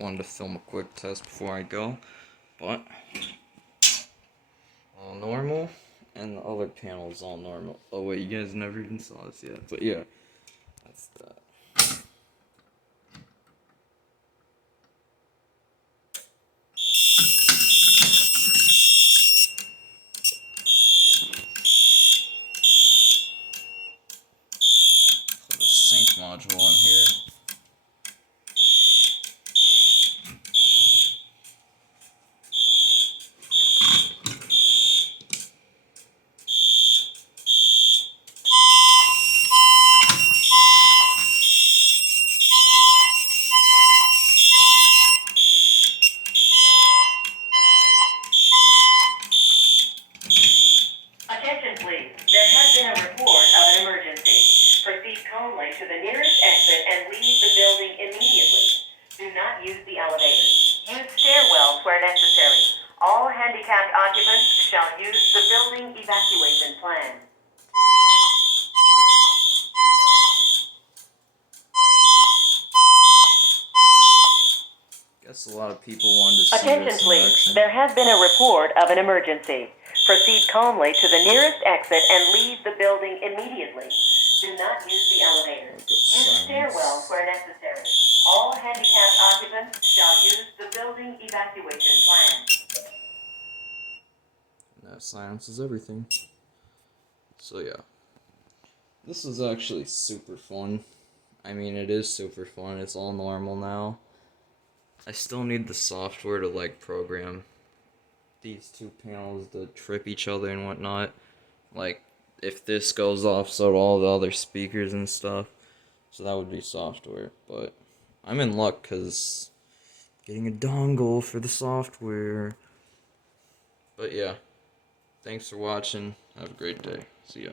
wanted to film a quick test before I go, but all normal, and the other panel is all normal. Oh wait, you guys never even saw this yet, but yeah, that's that. Put a sync module in here. Attention please, there has been a report of an emergency. Proceed calmly to the nearest exit and leave the building immediately. Do not use the elevators. Use stairwells where necessary. All handicapped occupants shall use the building evacuation plan. Guess a lot of people wanted to see Attention this in please, action. there has been a report of an emergency. Proceed calmly to the nearest exit and leave the building immediately. Do not use the elevators. Use stairwells where necessary. All handicapped occupants shall use the building evacuation plan. That silence is everything. So yeah. This is actually super fun. I mean, it is super fun. It's all normal now. I still need the software to, like, program these two panels to trip each other and whatnot. Like, if this goes off, so do all the other speakers and stuff. So that would be software. But I'm in luck, because getting a dongle for the software. But yeah. Thanks for watching. Have a great day. See ya.